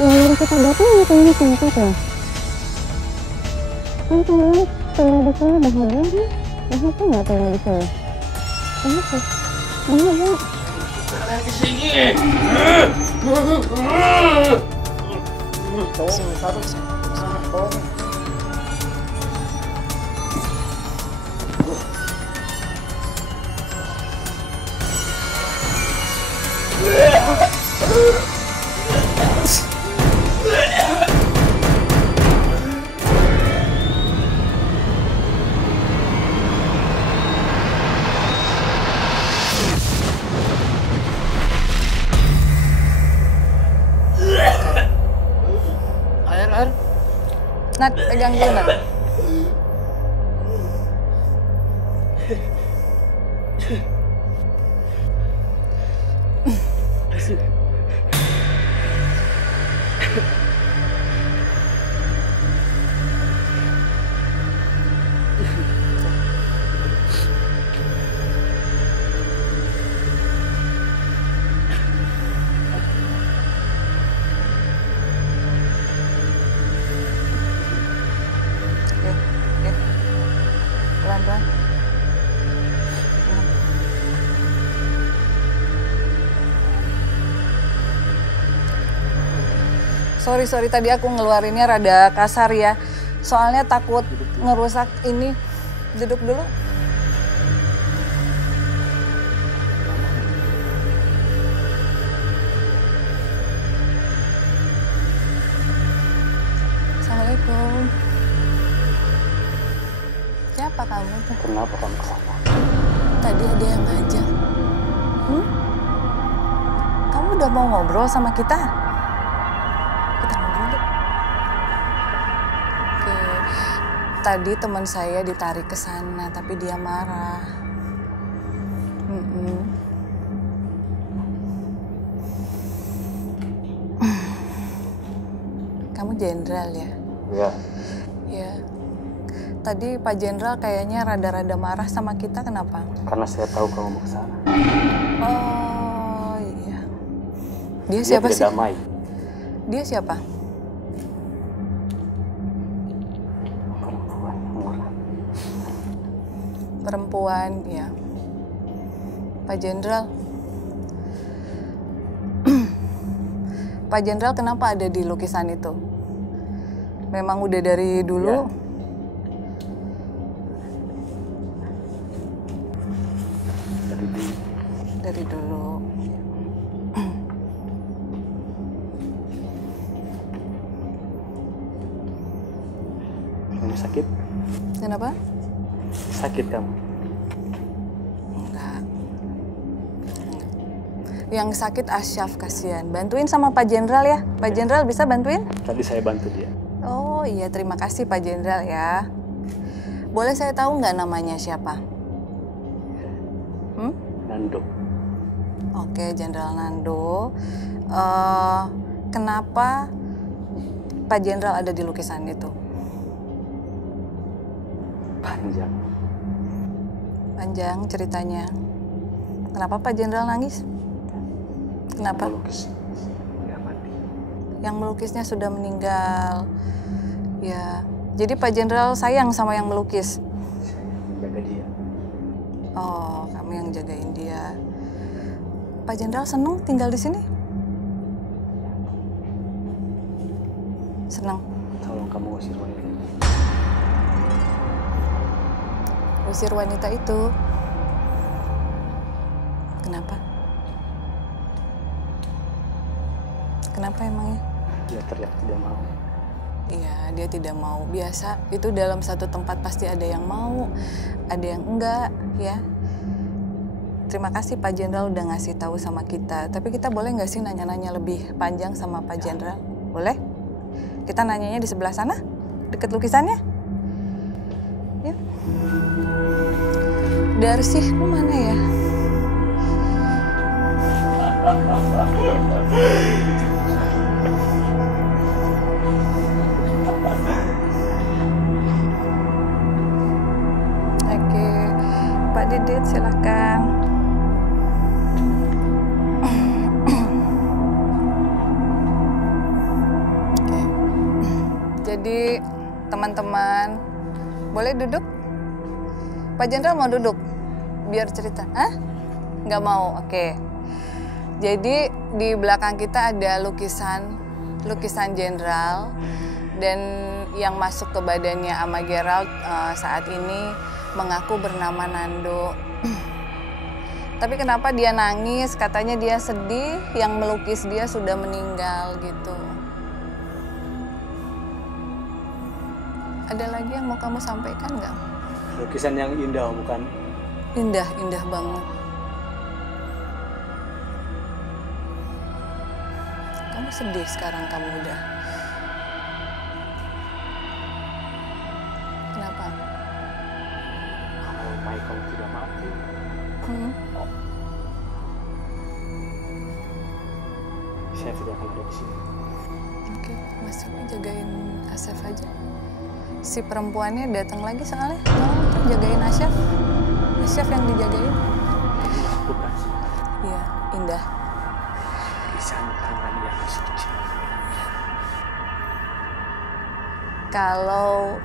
yang kita datang tunggu tempat loh. Kan kalian tinggal di sini bahagia kan? Bahagia nggak tinggal di sini? Kenapa? Bahagia. Kesini. Nat, pegang dulu, Nat. Pelan-pelan. Sorry, tadi aku ngeluarinnya rada kasar ya. Soalnya takut ngerusak ini. Duduk dulu. Assalamualaikum. Siapa kamu tuh? Kenapa kamu kesana? Tadi ada yang ngajak. Kamu udah mau ngobrol sama kita? Kita ngobrol deh. Oke. Tadi teman saya ditarik ke sana, tapi dia marah. Kamu jenderal ya? Iya. Iya. Tadi Pak Jenderal kayaknya rada-rada marah sama kita, kenapa? Karena saya tahu kamu mau kesana. Oh iya. Dia siapa sih? Damai. Dia siapa? Perempuan murah. Perempuan, ya. Pak Jenderal. Pak Jenderal kenapa ada di lukisan itu? Memang udah dari dulu? Ya. Dari dulu. Kamu sakit? Kenapa? Sakit kamu? Enggak. Yang sakit Asyaf, kasihan. Bantuin sama Pak Jenderal ya. Pak Jenderal bisa bantuin? Tadi saya bantu dia. Oh iya, terima kasih Pak Jenderal ya. Boleh saya tahu nggak namanya siapa? Nando. Oke, Jenderal Nando. Kenapa Pak Jenderal ada di lukisan itu? Panjang. Panjang ceritanya. Kenapa Pak Jenderal nangis? Kenapa? Melukis. Ya, mati. Yang melukisnya sudah meninggal. Ya, jadi Pak Jenderal sayang sama yang melukis. Jaga dia. Oh, kamu yang jagain dia. Pak Jenderal seneng tinggal di sini? Senang. Tolong kamu usir wanita ini. Usir wanita itu. Kenapa? Kenapa emangnya? Dia teriak tidak mau. Iya, dia tidak mau. Biasa, itu dalam satu tempat pasti ada yang mau, ada yang enggak, ya. Terima kasih Pak Jenderal udah ngasih tahu sama kita. Tapi kita boleh nggak sih nanya-nanya lebih panjang sama Pak Jenderal? Boleh? Kita nanyanya di sebelah sana, deket lukisannya. Ya. Darsihku mana ya? Oke, Pak Didit silakan. Jadi teman-teman, boleh duduk? Pak Jenderal mau duduk? Biar cerita. Hah? Nggak mau, oke. Jadi di belakang kita ada lukisan Jenderal. Dan yang masuk ke badannya Ama Gerald saat ini mengaku bernama Nando. Tapi kenapa dia nangis? Katanya dia sedih, yang melukis dia sudah meninggal gitu. Ada lagi yang mau kamu sampaikan nggak? Lukisan yang indah bukan? Indah banget. Kamu sedih sekarang kamu udah. Kenapa? Kalau Michael tidak mati, saya tidak akan ada di sini. Oke, Mas Yopi jagain Asef aja. Si perempuannya datang lagi soalnya. Tolong jagain Asef. Asef yang dijagain. Bukan sih. Iya, indah. Tulisan tangan yang suci. Kalau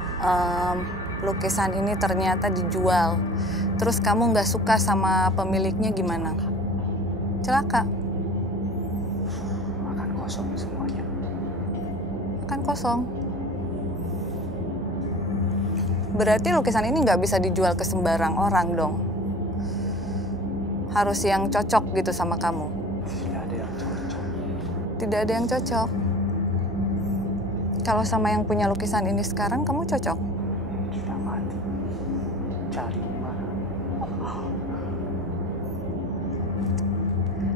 lukisan ini ternyata dijual, terus kamu nggak suka sama pemiliknya gimana? Celaka. Akan kosong semuanya. Akan kosong. Berarti lukisan ini nggak bisa dijual ke sembarang orang dong. Harus yang cocok gitu sama kamu. Tidak ada yang cocok. Tidak ada yang cocok. Kalau sama yang punya lukisan ini sekarang kamu cocok? Sudah mati. Cari di mana?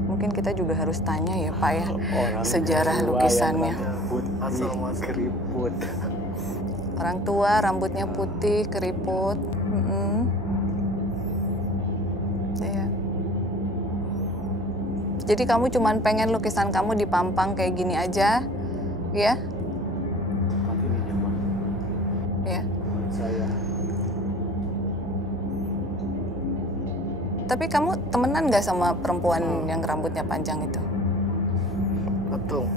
Mungkin kita juga harus tanya ya Pak ya, Orang sejarah tua lukisannya. yang rambut keriput. Orang tua rambutnya putih, keriput. Iya. Jadi kamu cuman pengen lukisan kamu dipampang kayak gini aja, ya? Tempat ini nyaman Ya. buat saya. Tapi kamu temenan nggak sama perempuan yang rambutnya panjang itu? Patung.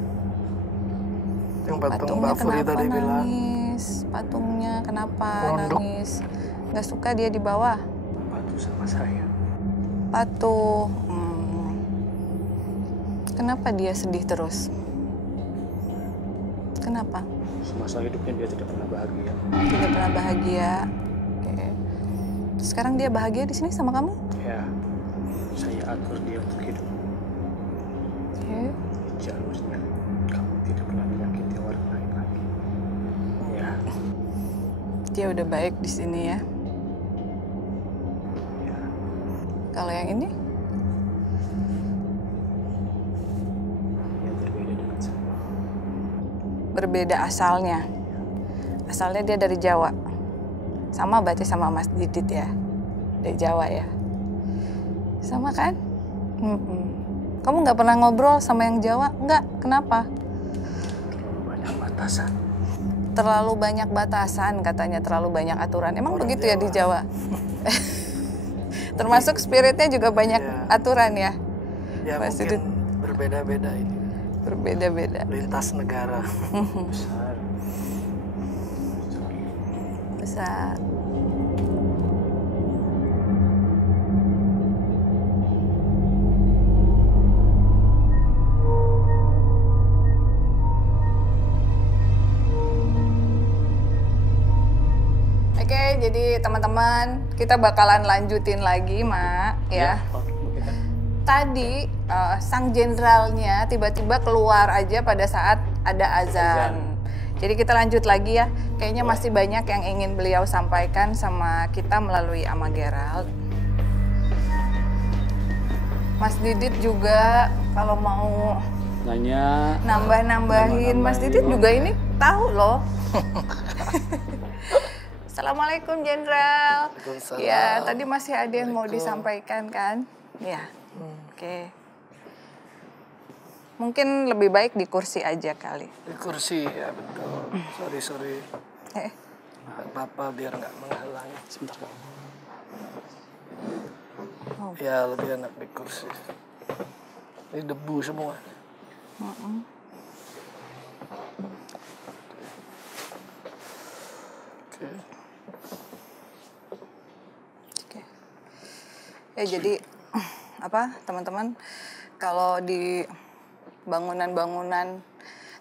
Yang patung Patungnya Mbak Furi kenapa tadi bilang. nangis? Patungnya kenapa Rondok. nangis? Nggak suka dia di bawah? Patuh sama saya. Patuh. Kenapa dia sedih terus? Kenapa? Semasa hidupnya dia tidak pernah bahagia. Tidak pernah bahagia. Oke. Sekarang dia bahagia di sini sama kamu? Ya, saya atur dia untuk hidup. Oke. Jalurnya, kamu tidak pernah menyakiti orang lain lagi. Ya, Dia udah baik di sini ya. ya. Kalau yang ini? Yang berbeda dengan saya. Berbeda asalnya. Asalnya dia dari Jawa. Sama berarti sama Mas Didit ya. Dari Jawa ya. Sama kan? Kamu nggak pernah ngobrol sama yang Jawa? Nggak. Kenapa? Terlalu banyak batasan. Terlalu banyak batasan katanya, terlalu banyak aturan. Emang Orang begitu ya di Jawa. Jawa? Termasuk spiritnya juga banyak Iya. aturan ya? Ya Mas mungkin Didit. berbeda-beda ini. Berbeda-beda. Lintas negara. Besar. Besar. Oke, jadi teman-teman, kita bakalan lanjutin lagi, Mak, ya. Begitu. Tadi sang jenderalnya tiba-tiba keluar aja pada saat ada azan. Jadi kita lanjut lagi ya. Kayaknya masih banyak yang ingin beliau sampaikan sama kita melalui Ama Gerald. Mas Didit juga kalau mau Nanya. nambah-nambahin, Mas Didit juga ini tahu loh. Assalamualaikum Jenderal. Waalaikumsalam. Ya, tadi masih ada yang mau disampaikan kan? Ya. Oke. Mungkin lebih baik di kursi aja kali. Di kursi ya betul. Sorry. Papa biar nggak menghalangi. Sebentar, Kak. Ya lebih enak di kursi. Ini debu semua. Jadi apa teman-teman, kalau di bangunan-bangunan,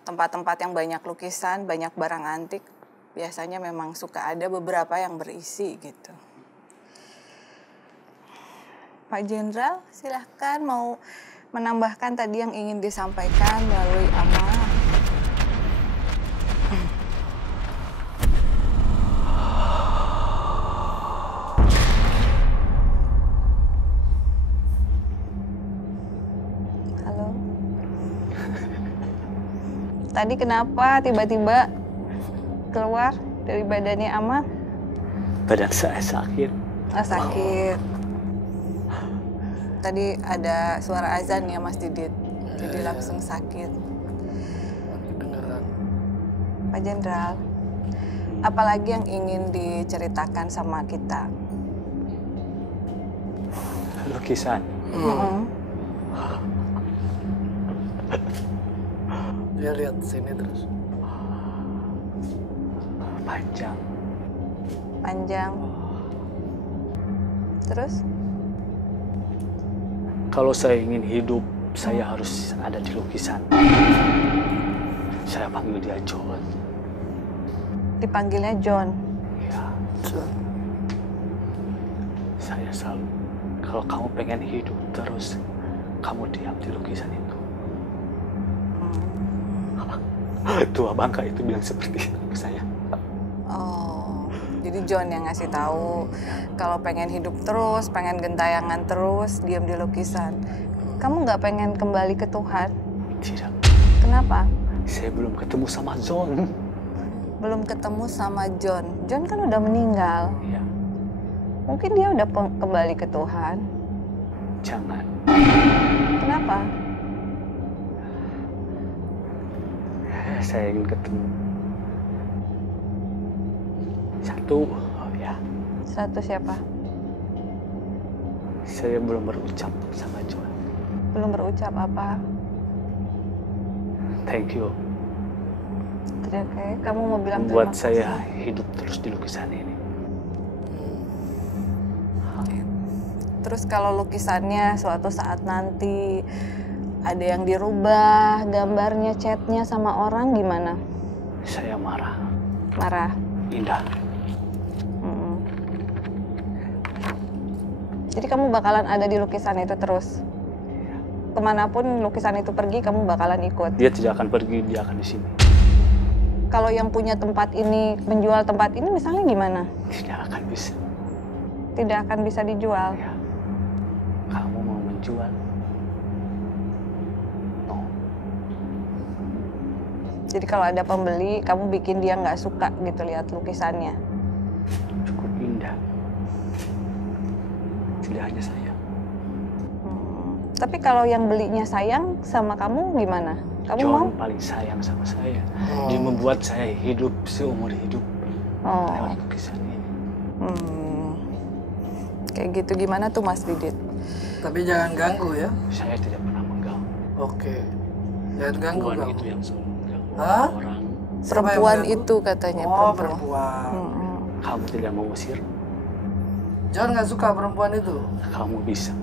tempat-tempat yang banyak lukisan, banyak barang antik, biasanya memang suka ada beberapa yang berisi gitu. Pak Jenderal, silahkan mau menambahkan tadi yang ingin disampaikan melalui amal. Halo. Tadi kenapa tiba-tiba keluar dari badannya Amal? Badan saya sakit. Sakit. Tadi ada suara azan ya Mas Didit, jadi langsung sakit. Kedengeran. Pak Jenderal, apalagi yang ingin diceritakan sama kita? Lukisan. Dia lihat sini terus. Panjang. Panjang. Terus? Kalau saya ingin hidup, saya harus ada di lukisan. Saya panggil dia John. Dipanggilnya John. Ya. Saya selalu, kalau kamu pengen hidup terus, kamu diam di lukisan itu. Tua bangka itu bilang seperti itu ke saya. Oh, jadi John yang ngasih tahu kalau pengen hidup terus, pengen gentayangan terus, diam di lukisan. Kamu nggak pengen kembali ke Tuhan? Tidak. Kenapa? Saya belum ketemu sama John. Belum ketemu sama John. John kan udah meninggal. Iya. Mungkin dia udah kembali ke Tuhan. Jangan. Kenapa? Saya ingin ketemu. Satu, ya. Satu siapa? Saya belum berucap sama John. Belum berucap apa? Thank you. Oke, kamu mau bilang Membuat terima kasih. saya hidup terus di lukisan ini. Terus kalau lukisannya suatu saat nanti ada yang dirubah, gambarnya, catnya sama orang gimana? Saya marah. Marah. Indah. Jadi kamu bakalan ada di lukisan itu terus? Kemanapun lukisan itu pergi, kamu bakalan ikut? Dia tidak akan pergi, dia akan di sini. Kalau yang punya tempat ini, menjual tempat ini misalnya gimana? Tidak akan bisa. Tidak akan bisa dijual? Ya. Kamu mau menjual? No. Jadi kalau ada pembeli, kamu bikin dia nggak suka gitu lihat lukisannya? Cukup indah. Tidak hanya saya. Tapi kalau yang belinya sayang sama kamu gimana? Kamu John mau? paling sayang sama saya. Dia membuat saya hidup seumur hidup lewat lukisan ini. Kayak gitu gimana tuh Mas Didit? Tapi jangan ganggu ya. Saya tidak pernah mengganggu. Oke. Jangan ganggu Perempuan kamu. itu yang selalu mengganggu Hah? orang. Siapa yang Perempuan mengganggu? itu katanya Oh, perempuan. perempuan. Kamu tidak mau usir, John nggak suka perempuan itu. kamu bisa.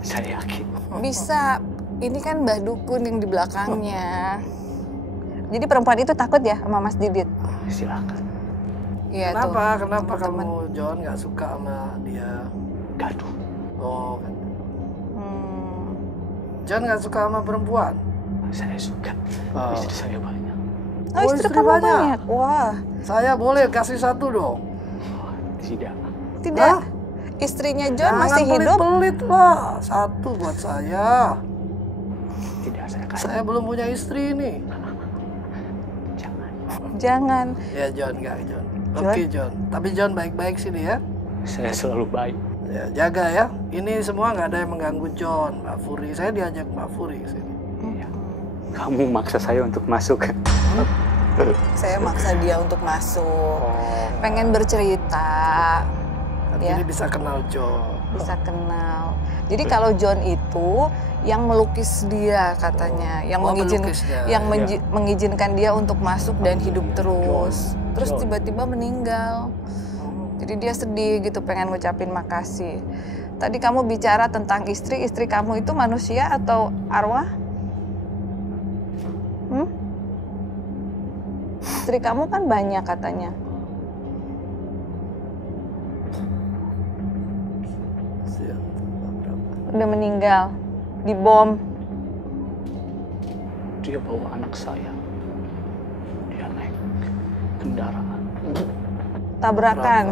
Saya yakin. Bisa. Ini kan Mbah Dukun yang di belakangnya. Jadi perempuan itu takut ya sama Mas Didit? Silakan. Iya tuh. Kenapa teman-teman. kamu John nggak suka sama dia? Gaduh. Oh kan. Hmm. John nggak suka sama perempuan. Saya suka. Oh. Istri saya banyak. Oh, Oh, istri istri kamu banyak. banyak? Wah, Saya boleh kasih satu dong. Tidak. tidak. Hah? Istrinya John Jangan masih hidup? pelit-pelit lah. Satu buat saya. Tidak, saya kasih. Saya belum punya istri ini. Jangan. Jangan. Ya John nggak John. John? Oke John. Tapi John baik-baik sini ya. Saya selalu baik. Ya jaga ya. Ini semua nggak ada yang mengganggu John. Mbak Furi. Saya diajak Mbak Furi ke sini. Iya. Kamu maksa saya untuk masuk. Saya maksa dia untuk masuk. Oh. Pengen bercerita. Nanti Ya. ini bisa kenal John. Bisa kenal. Jadi kalau John itu yang melukis dia katanya, yang Oh, melukisnya. mengizinkan dia untuk masuk dan hidup Iya, terus. John. Terus John. tiba-tiba meninggal. Jadi dia sedih gitu, pengen ngucapin makasih. Tadi kamu bicara tentang istri kamu itu manusia atau arwah? Istri kamu kan banyak katanya. Udah meninggal, dibom. Dia bawa anak saya. Dia naik kendaraan. Tabrakan.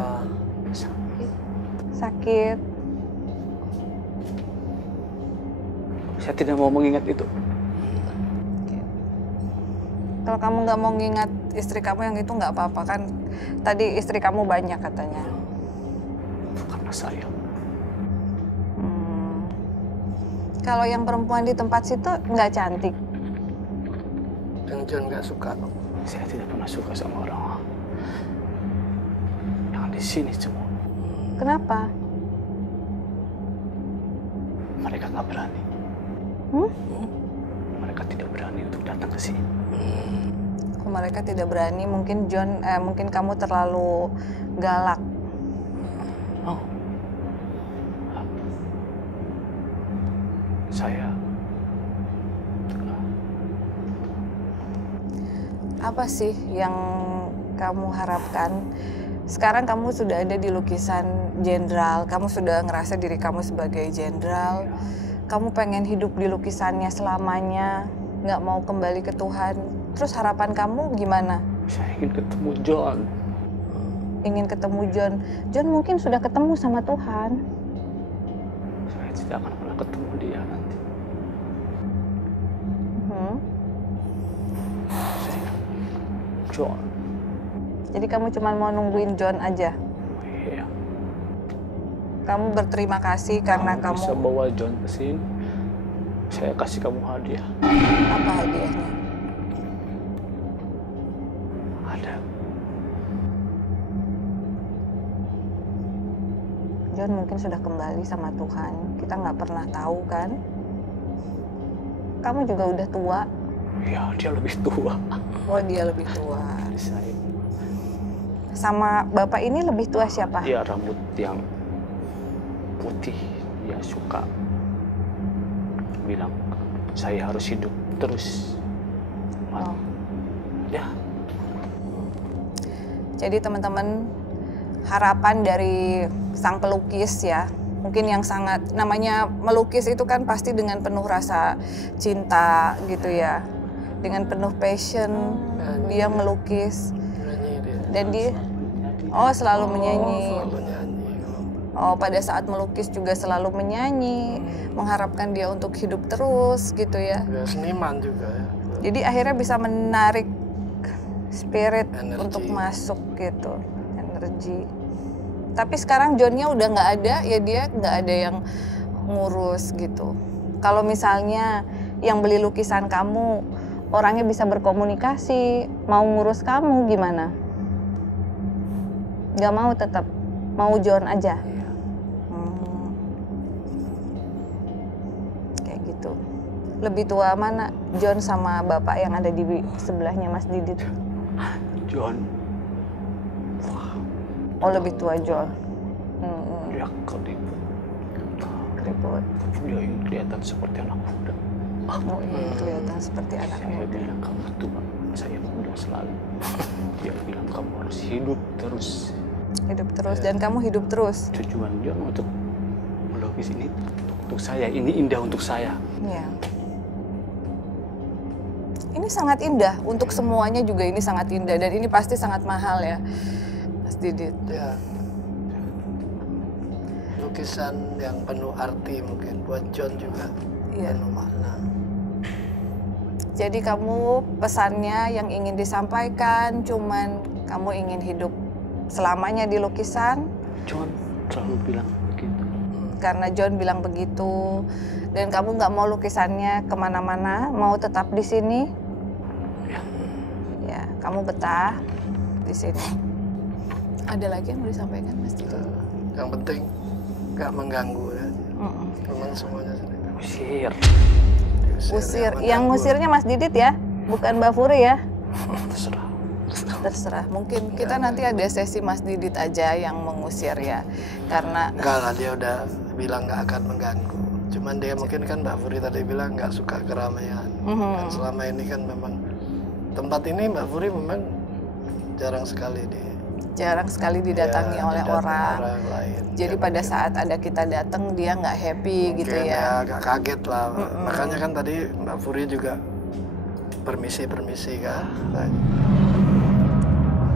Sakit. Sakit. Saya tidak mau mengingat itu. Kalau kamu nggak mau ngingat istri kamu yang itu nggak apa-apa kan. Tadi istri kamu banyak katanya. Karena saya. Kalau yang perempuan di tempat situ nggak cantik. Yang John nggak suka. Saya tidak pernah suka sama orang yang di sini semua. Kenapa? Mereka nggak berani. Mereka tidak berani untuk datang ke sini. Mereka tidak berani. Mungkin mungkin kamu terlalu galak. Oh. Saya. Apa sih yang kamu harapkan? Sekarang kamu sudah ada di lukisan jenderal. Kamu sudah ngerasa diri kamu sebagai jenderal. Kamu pengen hidup di lukisannya selamanya. Nggak mau kembali ke Tuhan. Terus harapan kamu gimana? Saya ingin ketemu John. Ingin ketemu John. John mungkin sudah ketemu sama Tuhan. Saya tidak akan pernah ketemu dia nanti. Saya John. Jadi kamu cuma mau nungguin John aja? Iya. Kamu berterima kasih karena kamu... bisa bawa John ke sini. Saya kasih kamu hadiah. Apa hadiahnya? Ada. John mungkin sudah kembali sama Tuhan. Kita nggak pernah tahu kan? Kamu juga udah tua. Ya, dia lebih tua. Oh, dia lebih tua. Dari saya. Sama bapak ini lebih tua siapa? Dia rambut yang putih. Dia suka bilang, saya harus hidup terus. Oh. Ya. Jadi teman-teman, harapan dari sang pelukis ya, mungkin yang sangat, namanya melukis itu kan pasti dengan penuh rasa cinta gitu ya, dengan penuh passion dia melukis. Dan dia selalu menyanyi. Oh, pada saat melukis juga selalu menyanyi, mengharapkan dia untuk hidup terus gitu ya. Ya, seniman juga ya. Jadi akhirnya bisa menarik spirit Energi. untuk masuk gitu, energi. Tapi sekarang Johnnya udah nggak ada, ya dia nggak ada yang ngurus gitu. Kalau misalnya yang beli lukisan kamu, orangnya bisa berkomunikasi, mau ngurus kamu gimana? Nggak mau tetap, mau John aja? Kayak gitu. Lebih tua mana, John sama bapak yang ada di sebelahnya Mas Didit? John. Oh, lebih tua John. Dia keriput. Keriput. Dia ingin kelihatan seperti anak muda. Oh iya, kelihatan seperti anak Saya muda. bilang kamu tua, saya muda selalu. Dia bilang kamu harus hidup terus. Hidup terus, dan kamu hidup terus. Tujuan John untuk melukis ini untuk saya, ini indah untuk saya. Iya. Ini sangat indah, untuk semuanya juga ini sangat indah, dan ini pasti sangat mahal ya, Mas Didit. Ya. Lukisan yang penuh arti mungkin buat John juga. Iya. Penuh makna. Jadi kamu pesannya yang ingin disampaikan, cuman kamu ingin hidup selamanya di lukisan? John selalu bilang begitu. Karena John bilang begitu, dan kamu nggak mau lukisannya kemana-mana, mau tetap di sini? Ya, kamu betah di sini. Ada lagi yang mau disampaikan, Mas Didit? Yang penting nggak mengganggu ya. Memang semuanya sudah. Usir. Usir. Yang ngusirnya Mas Didit ya, bukan Mbak Furi ya? Terserah. Terserah. Mungkin kita nanti ada sesi Mas Didit aja yang mengusir ya, karena Enggak lah, dia udah bilang nggak akan mengganggu. Cuman dia mungkin kan Mbak Furi tadi bilang nggak suka keramaian. Dan selama ini kan memang tempat ini Mbak Furi memang jarang sekali didatangi oleh orang. Lain. Jadi pada saat ada kita datang dia nggak happy gitu ya. Agak kaget lah. Makanya kan tadi Mbak Furi juga permisi kan.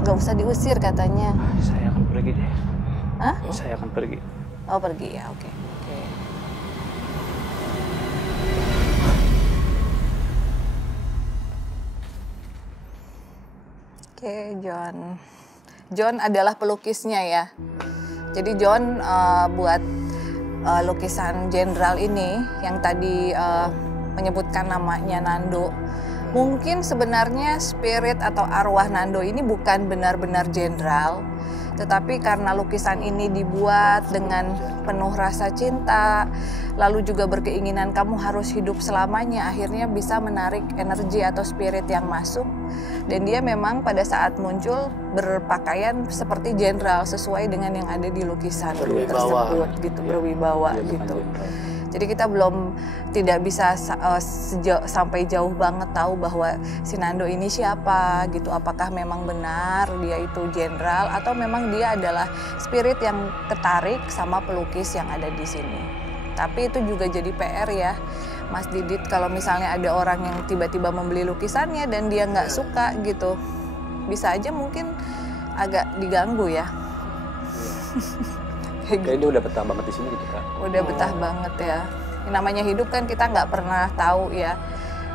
Nggak usah diusir katanya. Saya akan pergi deh. Hah? Saya akan pergi. Oh pergi ya, oke. Oke, John adalah pelukisnya ya. Jadi John buat lukisan jenderal ini yang tadi menyebutkan namanya Nando. Mungkin sebenarnya spirit atau arwah Nando ini bukan benar-benar jenderal, tetapi karena lukisan ini dibuat dengan penuh rasa cinta, lalu juga berkeinginan kamu harus hidup selamanya, akhirnya bisa menarik energi atau spirit yang masuk. Dan dia memang pada saat muncul berpakaian seperti jenderal sesuai dengan yang ada di lukisan tersebut gitu, berwibawa gitu. Jadi kita tidak bisa sampai jauh banget tahu bahwa si Nando ini siapa gitu. Apakah memang benar dia itu jenderal atau memang dia adalah spirit yang tertarik sama pelukis yang ada di sini. Tapi itu juga jadi PR ya, Mas Didit, kalau misalnya ada orang yang tiba-tiba membeli lukisannya dan dia nggak suka gitu, bisa aja mungkin agak diganggu ya. Kayaknya dia udah betah banget di sini gitu Kak. Udah betah banget ya. Yang namanya hidup kan kita nggak pernah tahu ya.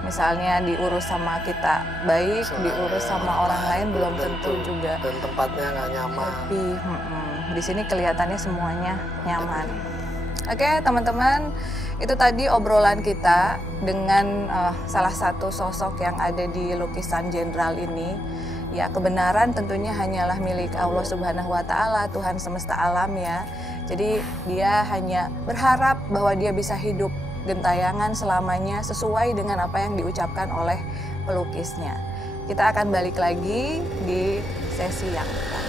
Misalnya diurus sama kita baik, diurus sama orang lain belum tentu juga. Dan tempatnya nggak nyaman. Tapi di sini kelihatannya semuanya nyaman. Oke teman-teman, itu tadi obrolan kita dengan salah satu sosok yang ada di lukisan jenderal ini. Ya, kebenaran tentunya hanyalah milik Allah Subhanahu wa Ta'ala, Tuhan semesta alam ya. Jadi dia hanya berharap bahwa dia bisa hidup gentayangan selamanya sesuai dengan apa yang diucapkan oleh pelukisnya. Kita akan balik lagi di sesi yang lain.